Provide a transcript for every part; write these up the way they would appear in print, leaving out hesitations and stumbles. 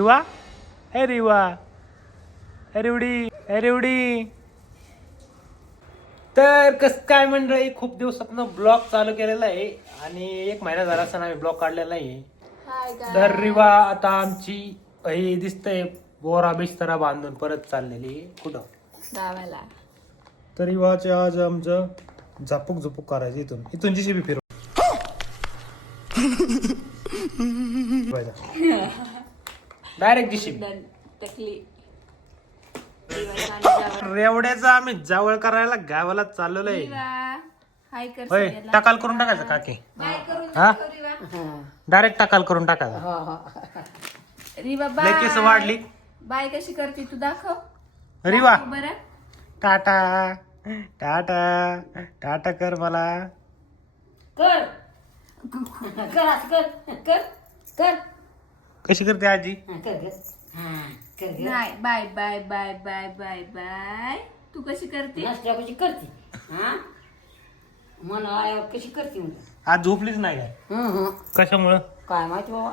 रिवा ए रिवा रेवडी तर कसं काय मंडळी, खूप दिवसातनं ब्लॉग चालू केलेला आहे आणि 1 महिना झाला असताना आम्ही ब्लॉग काढलेला आहे. तर रिवा आता आमची ही दिसतंय बोरा बिस्तरा बांधून परत चाललेली कुठं गावाला. तर रिवाचे आज आमचं झापूक करायचं इथून जीसीबी फिरव डायरेक्ट जीसीबी. रेवड्याचा आम्ही जावळ करायला गावाला चाललेलो आहे. टकाल करून टाकायचं काकी. हा डायरेक्ट टकाल करून टाकायचं. केस वाढली. बाय कशी करते तू दाखव. रिवा बरं. टाटा टाटा टाटा कर मला. कर कर कर कर. कशी करते आजी. नाही bye bye bye bye bye bye. तू कशी करते. कशी करते म्हणा कशी करते आज झोपलीच नाही काय. कशामुळं काय माहिती बाबा.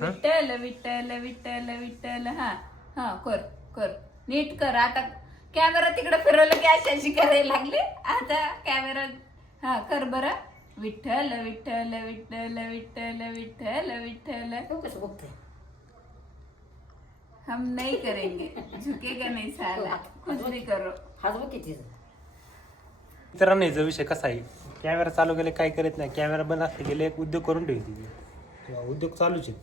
विठ्ठल विठ्ठल विठ्ठल विठ्ठल. हा हा कर कर नीट कर. आता कॅमेरा तिकडे फिरवलं की अशाशी करायला लागले. आता कॅमेरा हा कर बरं. विठ्ठल विठ्ठल विठ्ठल विठ्ठल विठ्ठल विठ्ठल. कसं बघते. हम नहीं करेंगे, झुकेगा नहीं साला, कुछ भी करो. हात बघ किती. मित्रांनो याचा विषय कसा आहे, कॅमेरा चालू केले काय करत नाही. कॅमेरा बंद असले गेले एक उद्योग करून ठेवते. उद्योग चालूच आहे.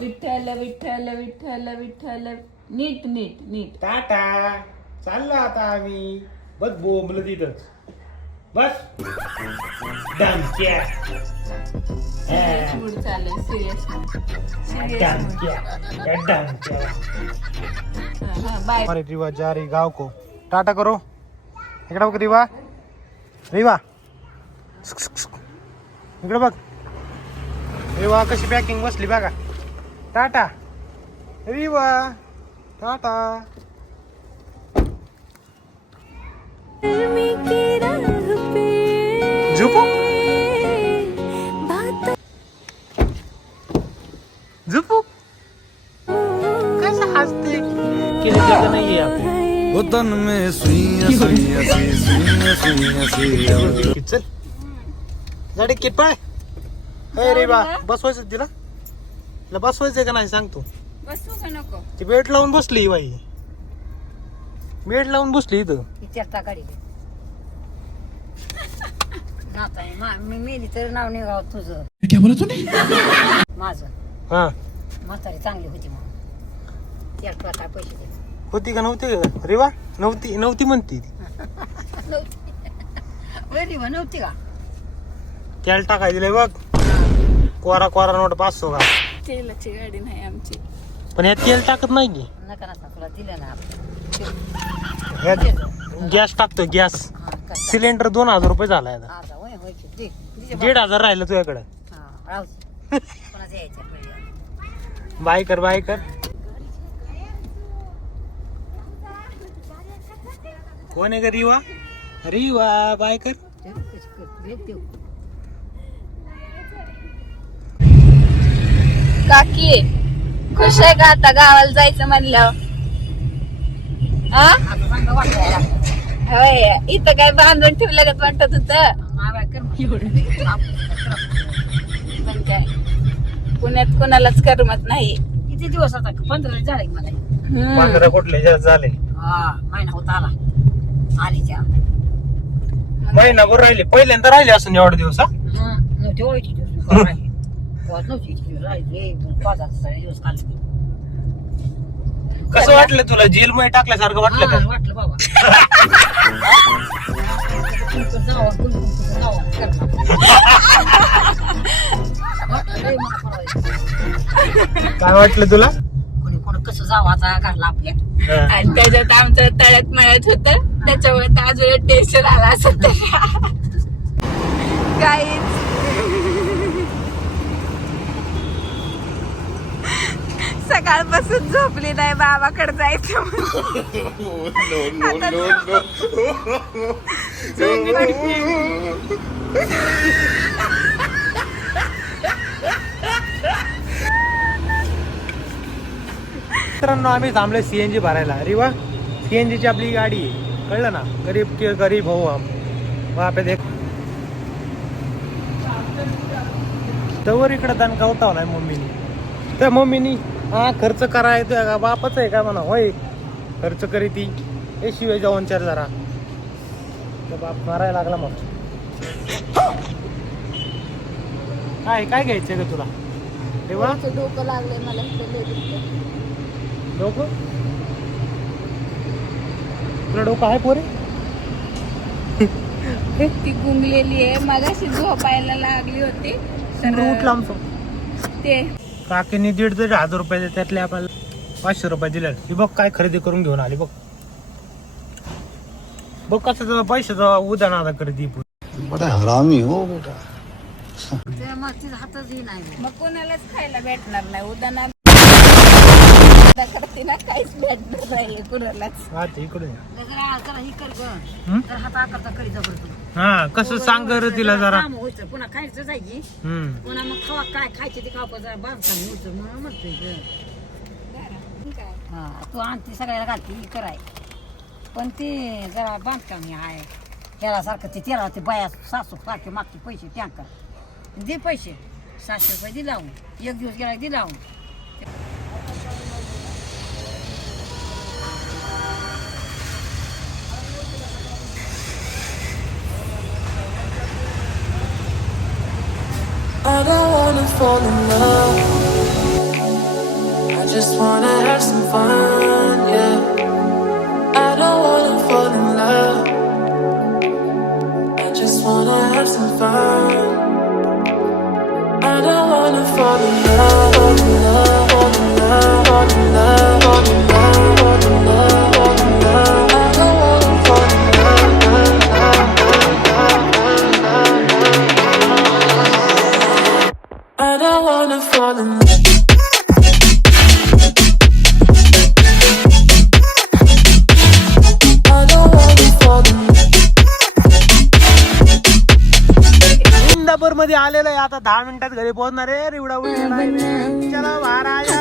विठ्ठल विठ्ठल विठ्ठल विठ्ठल. नीट नीट नीट. टाटा चाललो आता आम्ही. बस बोंबलं तिथंच बस. डांक्या मूड चालू सिरियस बाय. अरे रिवा जा रही गाँव को. टाटा करो. इकडे बघ रिवा. रिवा इकडे बघ. रिवा कशी पॅकिंग बसली बघा. टाटा रिवा टाटा. झोपू झोपू कैसा हंसते. किसी जगह नहीं है आपकी. वतन में सुइयां सुइयां सी सुइयां सुइयां सी. चल गाडी किट पाय. अरे बा बसवायचं तिला. बसवायचं का नाही सांग तू. बसू का नको. ती बेट लावून बसली बाई. बेट लावून बसली इथं. विचारता काढी नाता मी मेली तर नाव निघाव तुझं. क्या बोला तूने. माझं हा म्हातारी चांगली होती म्हणून त्याला तुला काय पैसे दे. होती का नव्हती का रेवा. नव्हती म्हणती ती. नव्हती नव्हती का. त्याला टाकाय दिलंय बघ. कोरा नोट 500 का. तेलाची गाडी नाही आमची. पण यात तेल टाकत नाही की. नका नका तुला दिलं ना यात गॅस टाकतो. गॅस सिलेंडर 2000 रुपये झालाय आता. आता होय होय 1500 राहिलं तुझ्याकडे. राहू कोणाचं यायचं. बाय कर. कोण आहे का रिवा. रिवा बाय कर. काकी खुश आहे का आता गावाला जायचं म्हणल्यावर. होय इथं काय बांधून ठेवलं का वाटत होत. पण काय पुण्यात कोणालाच करमत नाही. किती दिवस आता 15 झाले मला. 15 कुठले झाले. महिना होता आला. आलीच्या महिनाभर राहिले. पहिल्यांदा राहिले असून एवढे दिवस. नव्हती ओळखी दिवस नव्हती दिवस काढले. कसं वाटलं तुला. जेलमध्ये टाकल्यासारखं वाटलं का. वाटलं बाबा. काय वाटलं तुला. कोणी कोण कसं जावं आता घरला आपल्या. आणि त्याच्यात आमचं तळ्यात मळ्यात होत. त्याच्यामुळे तर अजून टेन्शन आला असं. काहीच सकाळपासून झोपली नाही. बाबाकडे जायचं मित्रांनो आम्ही थांबलोय सीएनजी भरायला. अरे वा, सीएनजीची आपली गाडी आहे, कळलं ना. गरीब के गरीब हो हम वहाँ पे देख. तवर इकडं दणका होता नाही मम्मीनी. त्या मम्मीनी हा खर्च करायचं का बापच आहे का म्हणा. होय खर्च करी ती. हे शिवाय जाऊन चार जरा तर बाप मारायला लागला. मग काय काय घ्यायचंय का तुला? तेव्हा डोकं लागलंय मला. डोकं तुला डोकं आहे पोरे? ती गुंगलेली आहे. मगाशी झोपायला लागली होती तर उठला आमचं. ते काकीने 1,500 रुपये दिले, त्यातले आपल्याला 500 रुपये दिले. ही बघ काय खरेदी करून घेऊन आली. बघ बघ कसं त्याचा पैशाचा उदाहरण आता खरेदी. बड़ा हरामी हो बेटा. हातच नाही. मग कोणालाच खायला भेटणार नाही. उदाहरण करते ना, काहीच भेटणार नाही कुणालाच. हा ते इकडे जरा ही कर ग. हं? तर हाता करता करी जबरदस्त. हा कसं सांग बरं तिला जरा. काम व्हायचं पुन्हा खायचं जायची. पुन्हा मग खावा काय खायचे ते खावा जरा बांधकाम होतं म्हणून म्हणतोय ग. हा तू आणते सगळ्याला घालते ही कराय. पण ते जरा बांधकाम हे आहे. त्याला सारखं ते त्याला ते बाया सासू सारखे मागते पैसे टँकर दे पैसे. 700 रुपये दे लावून. एक दिवस गेला दे लावून. I don't wanna fall in love. I just wanna have some fun, yeah. I don't wanna fall in love. I just wanna have some fun. I don't wanna fall in love, fall in love, fall in love, fall in love, fall in love, fall in love, fall in love. I don't wanna fall in love. I don't wanna fall in love. I don't wanna fall in love. Indapur मध्ये आलेलो आहे. आता 10 मिनिटात घरी पोहोचणार आहे. रिवडा चला वाराया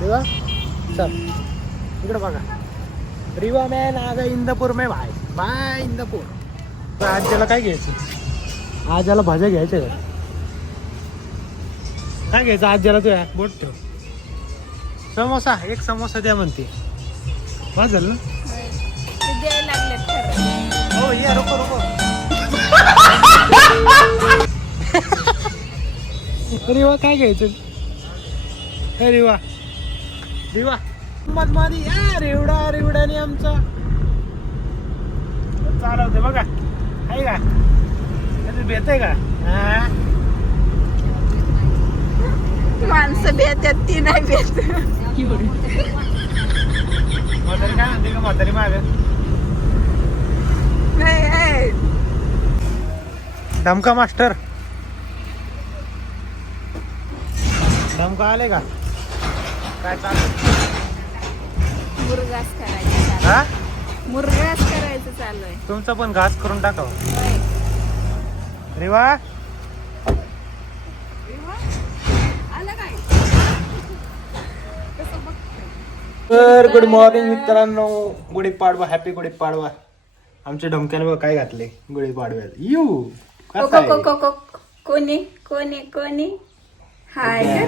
देवा चल इकडे बघा. रिवा मॅन आ गया इंदापूर में भाई. बाय इंदापूर. आज्याला काय घ्यायचं? आज्याला भाज्या घ्यायच्या का? काय घ्यायचं आज्याला? तुझ्या बोट ठेव. समोसा. एक समोसा द्या म्हणते. बस झालं ना? ते द्यायला लागले खरं. हो ये रुको रुको. रिवा काय घ्यायचं? रिवा रिवा मत मारी रेवडा रेवडाने आमचा चालवते बघा. आहे का भेट आहे का? माणसं भेटतात ती नाही भेट. म्हातारी काय म्हणते का? म्हातारी माग नाही. धमका मास्टर. धमका आले का? काय चालू? मुरगास करायचं चालू. हा मुरगास करायचं चालू आहे. तुमचा पण घास करून टाकाव. रेवा आला काय? तर गुड मॉर्निंग मित्रांनो. गुढीपाडवा. हॅपी गुढीपाडवा. आमच्या ढमक्याने बघ काय घातले गुढीपाडव्यात. यू कसं आहे? कोणी कोणी कोणी हाय हाय.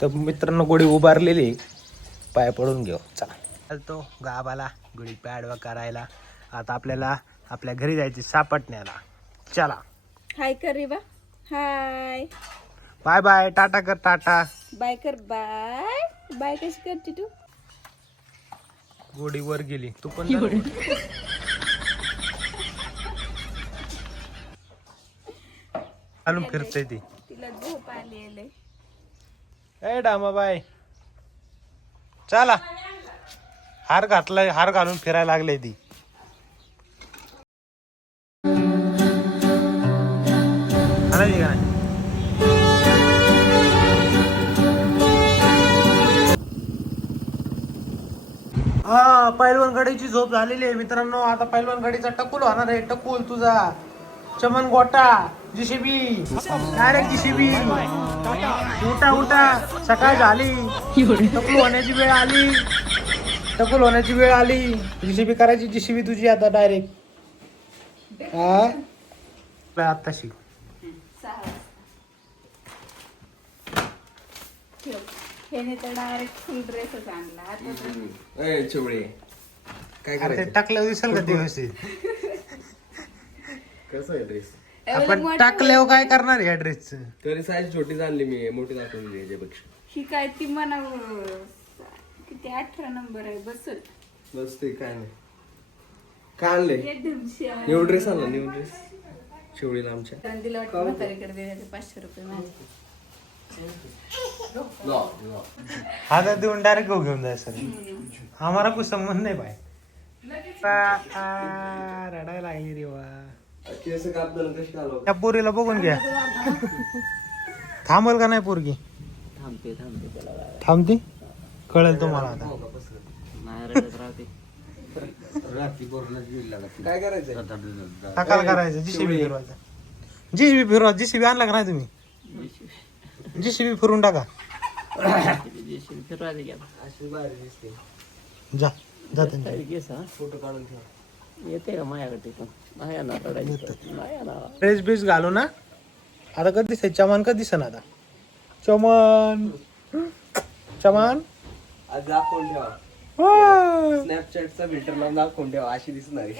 तर मित्रांनो गुढी उभारलेली. पाय पडून घेऊ. चला तो गावाला गुढी पाडवा करायला. आता आपल्याला आपल्या घरी जायची सापटण्याला. चला हाय कर रे बा. Hi bye bye. टाटा कर. टाटा. बाय कर. Bye bye. कशी करते तू? गुढी वर गेली. तू पण जा. चालून फिरते ती. तिला झोप आलेले. ए डामा बाय. चला हार घातलाय. हार घालून फिरायला लागले ती. आला का नाही? हा पैलवान गाडीची झोप झालेली आहे मित्रांनो. आता पैलवान गाडीचा टकूल होणार आहे. टकूल तुझा चमन गोटा जीसीबी डायरेक्ट जीसीबी. उठा उठा सकाळ झाली. टकूल होण्याची वेळ आली. टकूल होण्याची वेळ आली. जीसीबी करायची जीसीबी तुझी आता डायरेक्ट. हा आता शिक. 6 वाजता. ठेव. ह्याने तर डायरेक्ट फुल ड्रेसच आणला. आता तर चिवळे काय ते करायचं टाकल्यावर दिसेल का ते व्यवस्थित. कसं आहे ड्रेस आपण मोठं- टाकल्यावर काय करणार या ड्रेसचं. तरी साईज छोटी आणली मी मोठी दाखवली याच्यापेक्षा ही काय ती म्हणा किती 18 नंबर आहे बसल. बस ते काय नाही काय आणले न्यू ड्रेस आणला न्यू ड्रेस चिवळीला आमच्या दिलं वाटतं म्हातारीकडे द्यायचे 500 रुपये माझे. हातात देऊन डायरेक्ट घेऊन जाय सर. आम्हाला कोई संबंध नाही बाय. रडायला लागली रे वा. केस कापताना कशी घालव त्या पोरीला बघून घ्या. थांबल का नाही पोरगी. थांबते कळेल तुम्हाला आता. काय करायचं टाकाल करायचं जीसीबी फिरवायचा. जीसीबी फिरवा. जीसीबी आणला का नाही तुम्ही. जीसीबी फिरून टाका. अशी भारी दिसते जा जाते. फोटो काढून ठेवा. ड्रेस बीस घालू ना. आता कधी दिसत चमान कधी दिसन आता. चमन चमान आज दाखवून ठेवा स्नॅपचॅटचा फिल्टर लावून दाखवून ठेवा अशी दिसणार आहे.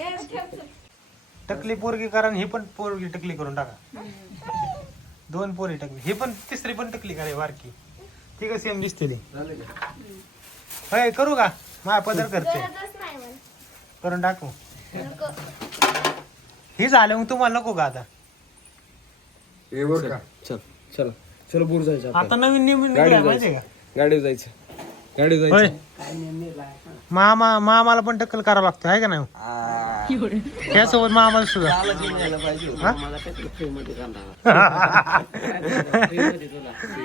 टकली पोरगी कारण ही पण पोरगी टकली करून टाका. 2 पोरी टकली. ही पण तिसरी पण टकली करे बारकी. ती कशी सेम दिसते ती. झालं का होय करू का माझ्या पदर करते करून टाकू. हे झालं मग तुम्हाला नको का आता. चल चल चल बोर जायचं आता नवीन नियम निघाला माहितीये का. गाडीवर जायचं गाडीवर होय जायचं. मामाला पण टक्कल करावं लागतं आहे का नाही. त्यासोबत मामाला सुद्धा हा?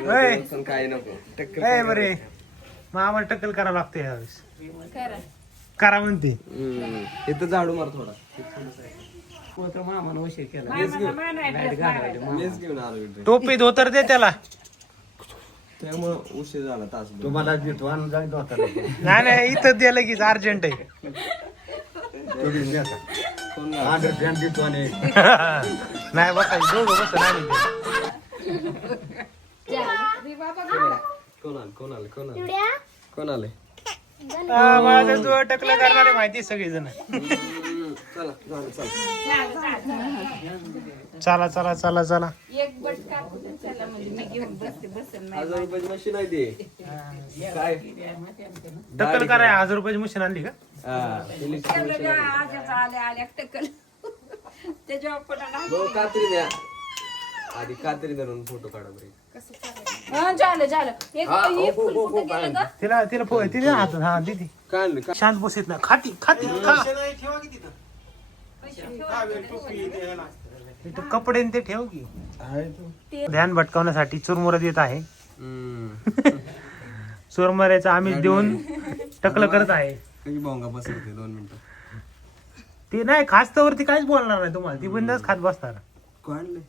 होय. पण काय नको टक्कल ए बरे मामाला टक्कल करावं लागतं यावेळेस. करा. करा म्हणते. इथं झाडू मार थोडा मीच घेऊन आलो इथे. टोपी धोतर दे त्याला. त्यामुळं उशीर झाला तास तुम्हाला देतो आणून जाईल होता नाही नाही इथं दे लगेच अर्जंट आहे. कोण पॅन्ट देतो आणि नाही बसा दोघं बस नाही. कोण आलं कोण आलं कोण आलं कोण आले माझं तू टकलं करणारे माहिती सगळेजण. चला झालं चला चला चला चला चला. एक बट कापू दे. चला म्हणजे मी घेऊन बसते बसन नाही. 1000 रुपयाची मशीन आहे ते काय टक्कल कराय 1000 रुपयाची मशीन आणली का. आल्या टक्कल त्याच्या कात्री द्या आधी कात्री धरून फोटो काढा बरे. झालं झालं. एक हे फुल कुठं गेलं गं? तिला तिला तिला हातात हा दीदी काय आणलं शांत बसत ना. खाती खाती खा. इथं कपडे न ते ठेव की. ध्यान भटकावण्यासाठी चुरमुरा देत आहे. चुरमुऱ्याचं आम्ही देऊन टकलं करत आहे. कधी भोंगा बसवते 2 मिनिटं ते नाही खास वरती काहीच बोलणार नाही तुम्हाला. ती बिंदास खात बसणार. काय आणलं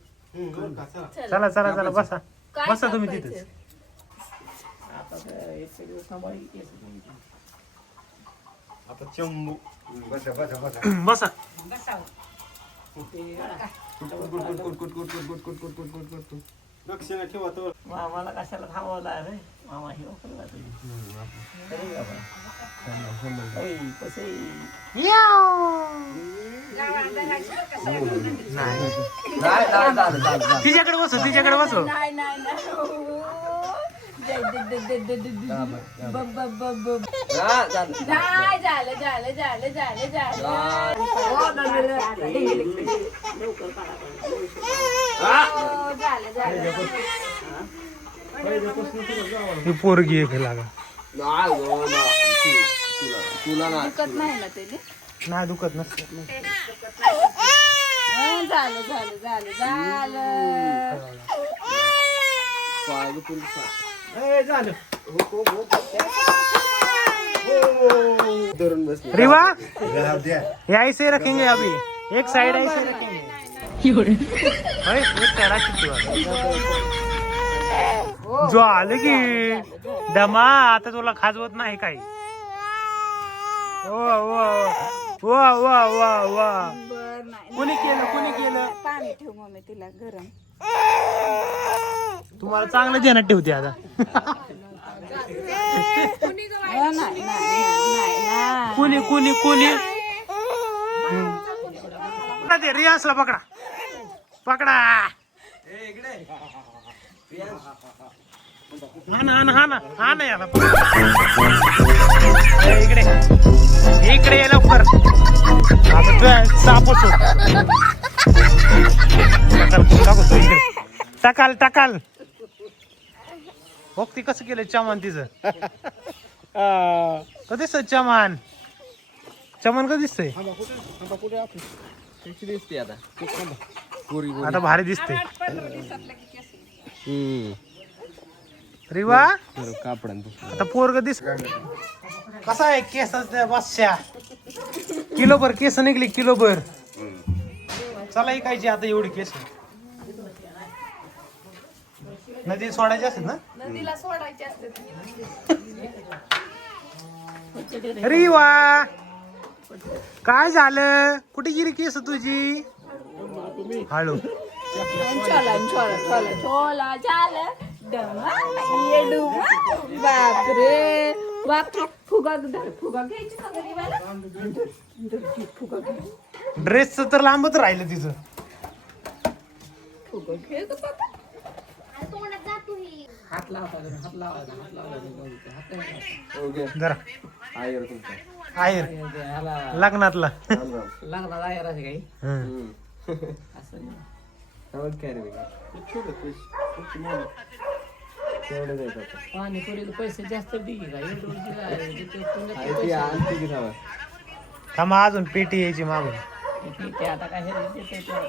चला चला चला बसा काय बसा तुम्ही कापायचं? तिथेच. आता चंबू बसा बसा बसा बसा. दक्षिणा ठेवा तर मामाला कशाला थांबवला रे. मामा हे तिच्याकडे बसो तिच्याकडे बसो. नाही नाही नाही. नाही झालं झालं झालं झालं झालं. झालं झालं. ही पोरगी एक लागा. तुला ना दुखत नाही ना त्याने. नाही दुखत नसत. झालं झालं झालं झालं. झालं. बसले रिवा राहू द्या. ये ऐसे रखेंगे अभी एक साइड ऐसे रखेंगे होय, एक side अशीच ठेवा. जो आलं की दमा आता तुला खाजवत नाही काही वा वा वा वा वा वा बर नाही कोणी केलं पाणी ठेव मम्मी तिला गरम तुम्हाला चांगलं ध्यानात ठेवते आता कुणी ते रियासला पकडा हा ना याला इकडे ये लवकर आता तू साप असो टाकतो इकडे टाकाल बघ ती कसं केलं चमान तिचं कधी दिसत चमान का दिसतंय कशी दिसते आता आता भारी दिसते रिवा आता पोरग दिस कसा आहे केसाच्या बादशा किलोभर केस निघली किलोभर चला ऐकायची आता एवढी केस नदी सोडायची असते ना नदीला सोडायचे असते रिवा काय झालं कुठे गेली केस तुझी हळू छोला झालं बापरे बापरे फुगा घ्यायची का गरीबाला फुगा घे ड्रेसचं तर लांबच राहिलं तिचं फुगा घे ग बाबा जरा आयर तुमचा आहेर लग्नातला हं. आवड काय रे बेटा? तेवढं जायचं आता. पैसे जास्त दे आहे ती आणते की थांबा. थांबा अजून पेटी यायची मागून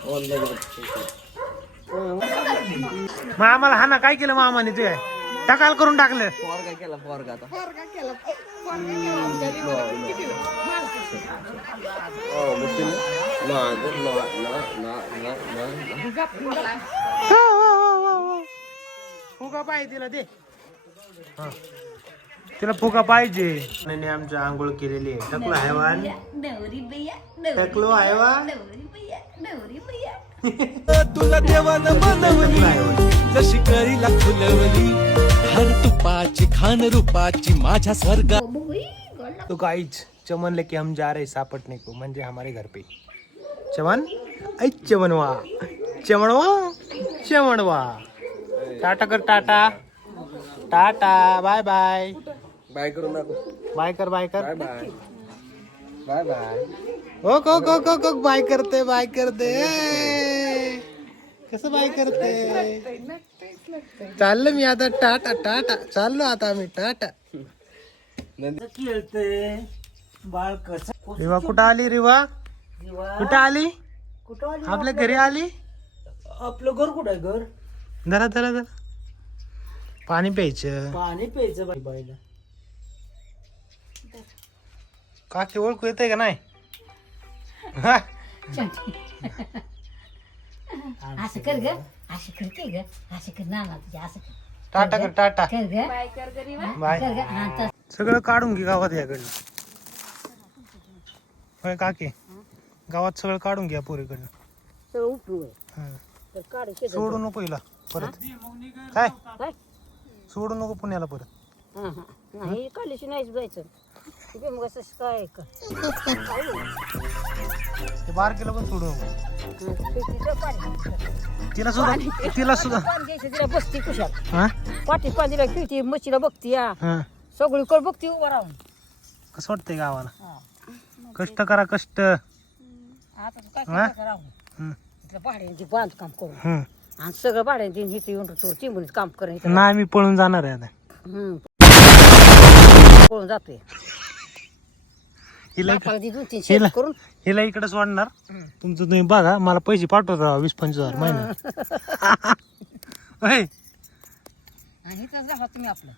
ऑनलाईन मग आम्हाला हा ना काय केलं मामाने तुझ्या टकाल करून टाकलं पोरगा केला पोरगा आता फुगा पाहिजे तिला दे हा. तिला फुगा पाहिजे आणि आमच्या आंघोळ केलेली आहे टकलो हैवान टकलो हैवान तुला देवानं बनवली जशी करीला फुलवली हर तुपाची खान रूपाची माझ्या स्वर्गा तो गाइज चमन लेके हम जा रहे सापटने को म्हणजे हमारे घर पे चमन ऐ चमनवा टाटा कर टाटा बाय बाय बाय करू नको बाय कर बाय बाय बाय बाय ओ बाय करते कसं बाय करते चाललं मी आता टाटा चाललो आता आम्ही टाटा रिवा कुठं आली रिवा कुठं आली आपल्या घरी आली आपलं घर कुठं आहे घर जरा पाणी प्यायचं बाईला काकी ओळखू येते का नाही हा? असं कर ग असं करते ग असं कर नाना तुझ्या असं कर टाटा कर टाटा कर ग बाय कर गरीबा बाय कर ग हा तर सगळं काढून घे गावात याकडनं होय काकी गावात सगळं काढून घ्या पोरीकडनं सगळं उपटू आहे हा. तर काढू शेतात सोडू नको हिला परत काय काय सोडू नको पुण्याला परत हा हा नाही काढल्याशी नाहीच जायचं तुझे मग असं काय का ते बारकीला पण सोडू नको तिचं पाणी तिला सुद्धा पाणी द्यायचं तिला बसती कुशात हा पाठी पाणीला खेळती मच्छीला बघती या हा सगळीकडे बघती उभं राहून कसं वाटतंय गावाला हा. कष्ट करा कष्ट आता तू काय हा? करावं हम्म. तिथलं भाड्यांची बांधकाम करून हम्म. आणि सगळं भाड्यांची इथे येऊन चोर चिंबुलीत काम करून नाही मी पळून जाणार आहे आता पळून जातोय हिला बापाला ती 2-3 शेत हिला करून हिला इकडे सोडणार तुमचं तुम्ही बघा मला पैसे पाठवता 20-25 महिना होय आणि इथं जावा तुम्ही आपलं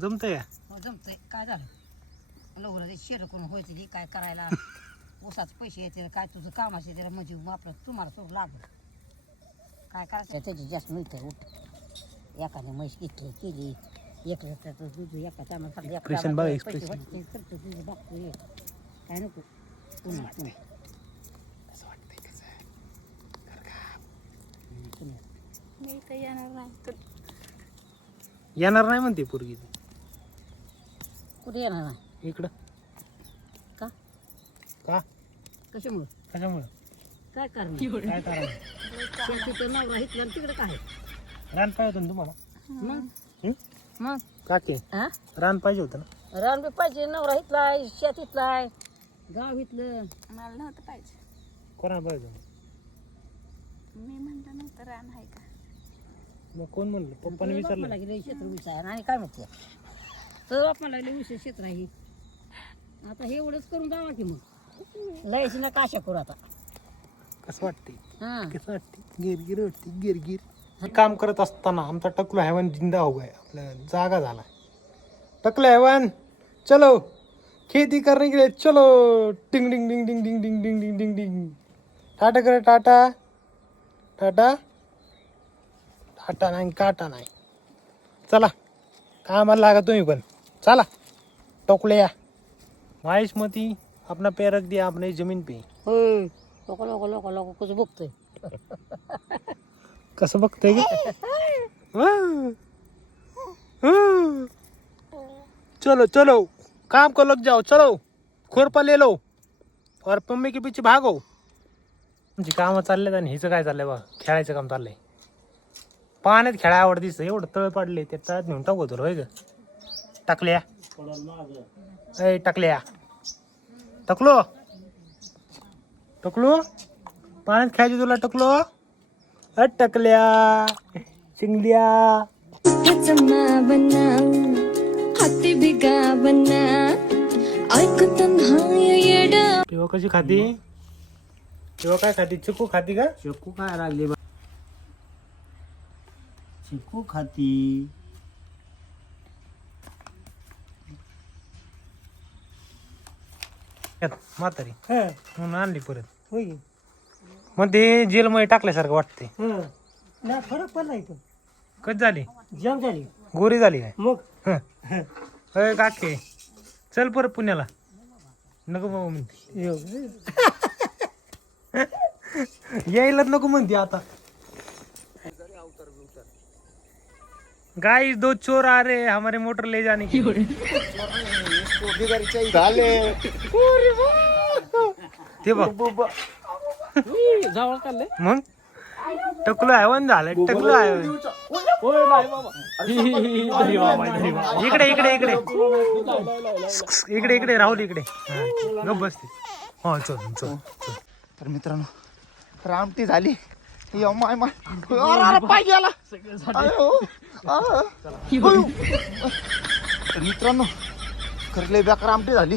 जमतंय हो जमतंय काय झालं लवकर शेर करून व्हायचं की काय करायला ऊसाचे पैसे येते काय तुझं काम असेल त्याला म्हणजे आपलं तुम्हाला सोड लागलं काय करायचं त्याची जास्त मिळतं उठ एखादी म्हैस घेतली केली एक लिटरचं दूध एका टायमाला Expression बघ, पैसे expression. होते करतो तुझं बघतो काय नको पुन्हा पुन्हा मी तर येणार नाही येणार नाही म्हणते पोरगी ती. कुठे येणार ना इकडं का का कशामुळं कशामुळं काय करणार काय कारण तिथं नवरा हितला तिकडे काय रान पाहिजे होतं ना तुम्हाला मग हं? मग काकी हा रान पाहिजे होतं ना रान बी पाहिजे नवरा हितलाय शेत हितलाय गाव हितलं मला नव्हतं पाहिजे कोणाला पाहिजे होतं? मी म्हणलं नव्हतं रान आहे का मग कोण म्हणलं पप्पाने विचारलं मला गेले क्षेत्र विष आहे आणि काय म्हणते तर बाप मला लागले विषय क्षेत्र आहे आता हे एवढंच करून जावा की मग लयची ना काशा करू आता कसं वाटते हा कसं वाटते गिरगिर वाटते गिरगिर काम करत असताना आमचा टकलू हैवान जिंदा हो गया आपल्या जागा झाला टकलू हैवान चलो खेती करने के लिए चलो टिंग डिंग डिंग डिंग डिंग डिंग डिंग डिंग डिंग डिंग टाटा करे टाटा टाटा टाटा नाही काटा नाही चला कामाला लागा तुम्ही पण चला टोकले या वाईसमती अपना पैर रख दिया आपने जमीन पे होय लोक लोक लोक लोक कसं बघतोय कसं बघतोय चलो चलो काम को लग जाओ चलो खुरपा ले लो और मम्मी के पीछे भागो म्हणजे कामं चाललेत आणि हिचं काय चाललंय बा खेळायचं काम चाललंय पाण्यात खेळा आवड दिसतं एवढं तळ पडले ते तळ्यात नेऊन टाकू तुला होय ग टाकल्या ए टाकल्या टकलो टकलो पाण्यात खेळायचं तुला टकलो टकल्या चिंगल्या तेव्हा कशी खाती तेव्हा काय खाती चिकू खाती का चिकू काय लागले बा चिकू खाती म्हातारी म्हणून आणली परत मग ते जेलमध्ये टाकल्यासारखं वाटते नाही फरक पडला इथं कधी झाली जम झाली गोरी झाली काय मग अय काके चल परत पुण्याला नको बाबा म्हणते यायलाच नको म्हणते आता गाइस दो चोर आ रहे हैं हमारे मोटर ले जाने के लिए ते बघ मग टकलो हैवान झालं टकलो हैवान इकडे इकडे इकडे इकडे इकडे राहुल इकडे गप बसते हो चल चल चल तर मित्रांनो रामटी झाली माय माय पाय गेला तर मित्रांनो खरं लय बेकार रामटी झाली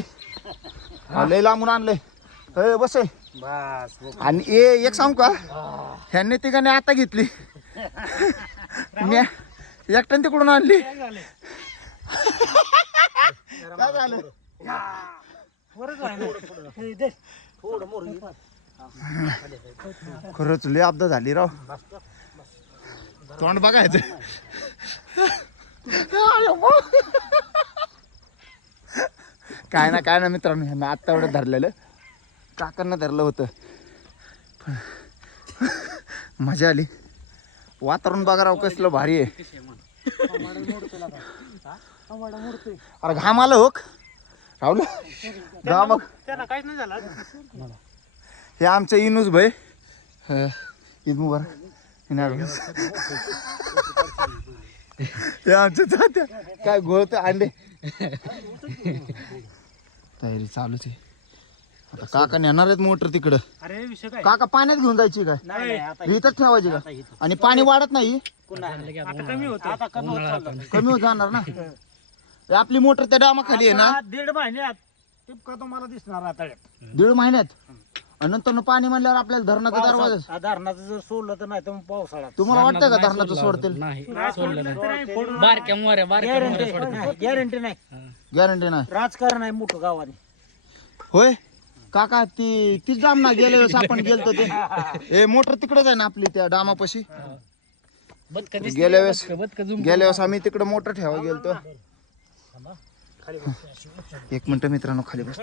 लय लांबून आणलंय बस आणि एक सांगू का ह्यांनी तिघांनी आता घेतली मी एकट्याने तिकडून आणली काय झालं खरंच लय अपघात झाली राव तोंड बघायचं काय ना मित्रांनो ह्यांना आत्ता एवढं धरलेलं काकांना धरलं होतं मजा आली वातावरण बघा राव कसलं भारी आहे अरे घाम आलं हो राहुल घाम काहीच नाही झालं हे आमचं इनूस भाई ईद मुबारक हे आमच्या जात्या काय गोळत अंडे तयारी चालूच आहे आता काका नेणार आहेत मोटर तिकडं अरे विषय काय काका पाण्यात घेऊन जायची काय नाही इथंच ठेवायची का आणि पाणी वाढत नाही आता कमी होतं आता कमी होत जाणार ना हे आपली मोटर त्या डामाखाली आहे ना 1.5 महिन्यात टिपका तुम्हाला दिसणार आता 1.5 महिन्यात आणि नंतर पाणी म्हणल्यावर आपल्याला धरणाचा दरवाजा धरणाचं जर सोडलं तर नाही तर मग पावसाळा तुम्हाला वाटतं का धरणाचं सोडतील गॅरंटी नाही गॅरंटी नाही राजकारण आहे मोठं गावाने. होय काका तीच डाम ना गेल्या वेळेस आपण गेलतो ते हे मोटर तिकडेच आहे ना आपली त्या डामापाशी. गेल्या वेळेस आम्ही तिकडे मोटर ठेवा गेलतो. एक मिनिट मित्रांनो खाली बस.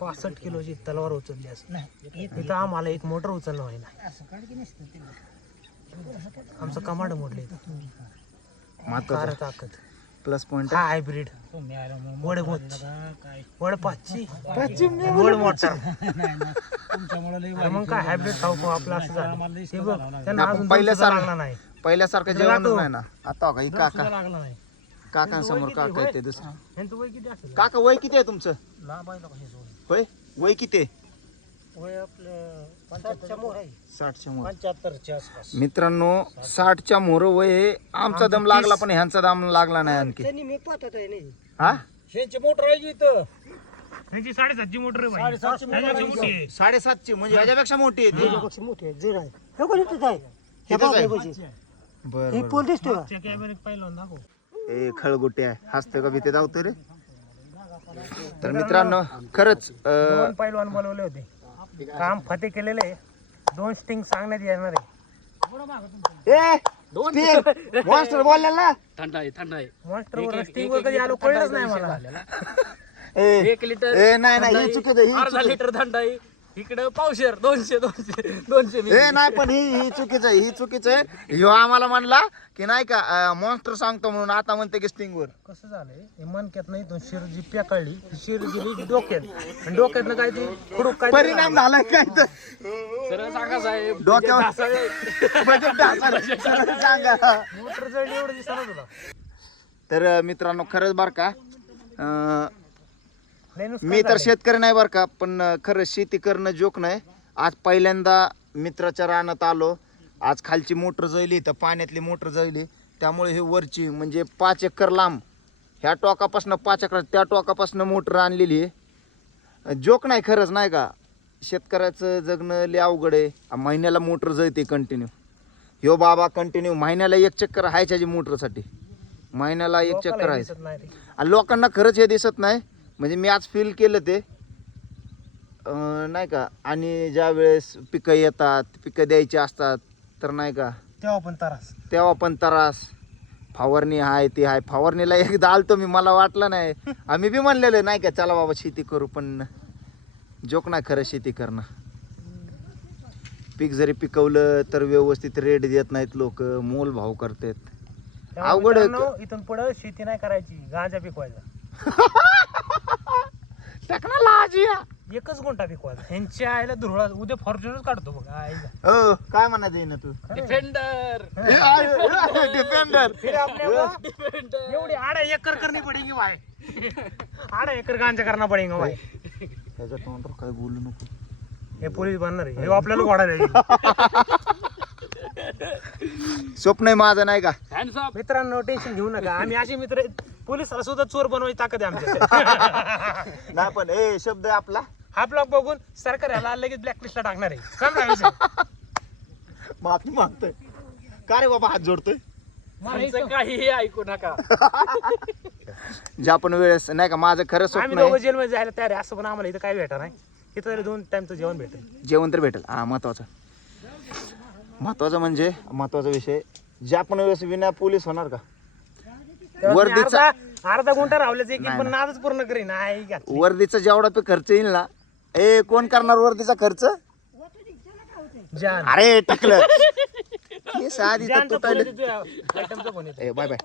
65 किलोची तलवार उचलली असं इथं आम्हाला एक मोटर उचलणं व्हायला. आमचं कमांड मोडलं इथं. कार ताकद प्लस पॉइंट हा हायब्रिड वड पाचची वड मोटर. मग काय हायब्रिड खाऊ आपलं असं झालं. ते बघ, त्यांना अजून लागला नाही. पहिल्यासारखं जेवणच नाही ना आता. का काका लागला नाही. काकांसमोर काका आहे ते दुसरं. यांचं वय किती असेल? काका वय किती आहे तुमचं? लांब आहे का हे सोडून? होय वय किती आहे? वय आपलं 75च्या मोर आहे. 60च्या मोर. 75च्या आसपास. मित्रांनो 60च्या मोर वय आहे. आमचा दम लागला पण ह्यांचा दम लागला नाही आणखी. मी पाहतात आहे नाही. हा ह्यांची मोटर आहे इथं. ह्यांची 7.5ची मोटर आहे. 7.5ची मोठी आहे. 7.5ची म्हणजे ह्याच्यापेक्षा मोठी आहे ती. मोठी आहे. जड आहे. हे कोण इथंच आहे? इथंच आहे. बरं पोल दिसतो का? कॅमेऱ्यात पाहिलं दाखव. ए खळगुटे आहे हसतोय का भीती धावतोय रे. तर मित्रांनो खरंच दोन पैलवान बोलवले होते. काम फते केलेले 2 स्टिंग सांगण्यात येणार आहे. मॉन्स्टर बोलला ना. मॉन्स्टर वर स्टिंग वर कधी आलो कळलंच नाही मला. ए नाही ही चुकीचं आहे, ही लिटर थंड आहे. इकडं पावशेर 200 ए नाही पण ही चुकीचं आहे, ही चुकीचं आहे. ह्यो आम्हाला म्हणला की नाही का मॉन्स्टर सांगतो म्हणून आता म्हणते की स्टिंग वर. कसं झालंय हे मनक्यात नाही तो शिर जी पेकाळली शिर गेली डोक्यात आणि डोक्यातनं काय ते खुडूक काय परिणाम झाला काय तर सरळ सांगा साहेब. डोक्यावर बजेट ढासळलं. सरळ सांगा. मोटर जळली एवढं दिसणार तुला. तर मित्रांनो खरंच बर का लय नुकसान मी तर झालंय. शेतकरी नाही बरं का पण खरं शेती करणं जोक नाही. आज पहिल्यांदा मित्राच्या रानात आलो. आज खालची मोटर जळली तर पाण्यातली मोटर जळली त्यामुळे हे वरची म्हणजे 5 एकर लांब ह्या टोकापासून 5 एकर त्या टोकापासून मोटर आणलेली आहे. जोक नाही खरंच नाही का. शेतकऱ्याचं जगणं लय अवघड आहे. महिन्याला मोटर जळते कंटिन्यू. ह्यो बाबा कंटिन्यू महिन्याला 1 चक्कर आहे त्याची मोटरसाठी. महिन्याला 1 चक्कर लोकाला आहे. दिसत नाही रे. आणि लोकांना खरंच हे दिसत नाही. म्हणजे मी आज फील केलं ते नाही का. आणि ज्या वेळेस पिकं येतात पिकं द्यायची असतात तर नाही का तेव्हा पण त्रास. फवारणी आहे ती आहे. फवारणीला एकदा आलतो मी मला वाटलं नाही. आम्ही बी म्हणलेलं नाही का चला बाबा शेती करू पण जोक नाही खरं शेती करणं. पीक जरी पिकवलं तर व्यवस्थित रेट देत नाहीत लोक. मोल भाव करतात. अवघड आहे. मित्रांनो, इथून पुढे शेती नाही करायची गांजा पिकवायचा. एकच गुंठा पिकवायचा. ह्यांच्या आईला धुरळा उद्या फॉर्च्युनर काढतो बघ आईला. काय म्हणत आहे ना तू डिफेंडर डिफेंडर. एवढी 8 एकर करनी पडेगी भाई. 8 एकर गांजा करना पडेगा भाई. त्याच्या तोंडावर काय बोलू नको. हे पोलीस बनणार आहे. हे आपल्याला घोडा द्यायची. स्वप्न आहे माझं नाही का. मित्रांनो टेन्शन घेऊ नका. आम्ही असे मित्र पोलिसाला सुद्धा चोर बनवायची ताकद आहे आमच्या. नाही पण ए शब्द आहे आपला. हा ब्लॉग बघून सरकार याला लगेच ब्लॅकलिस्टला टाकणार आहे. समजा विषय. माफी मागतोय का रे बाबा हात जोडतोय. काही ऐकू नका. ज्या पण वेळेस नाही का माझं खरं आम्ही स्वप्न दोघं आहे. जेलमध्ये जायला तयार आहे. असं पण आम्हाला इथं काय भेटणार नाही. इथं तरी 2 टाइमचं जेवण भेटेल. जेवण तर भेटेल. हा महत्वाचा म्हणजे महत्वाचा विषय. ज्या पण वेळेस विना पोलीस होणार का. वर्दीचा अर्धा गुंठा रावल्याच एक नाही, पण नादच पूर्ण करीन. आई का वर्दीचा जेवढा पे खर्च येईल ना. ए कोण करणार वर्दीचा खर्च. जान अरे टाकलं. हे साधी तर जानचं तुटायला. फोन येतो, आयटमचा फोन येतो. ए बाय बाय.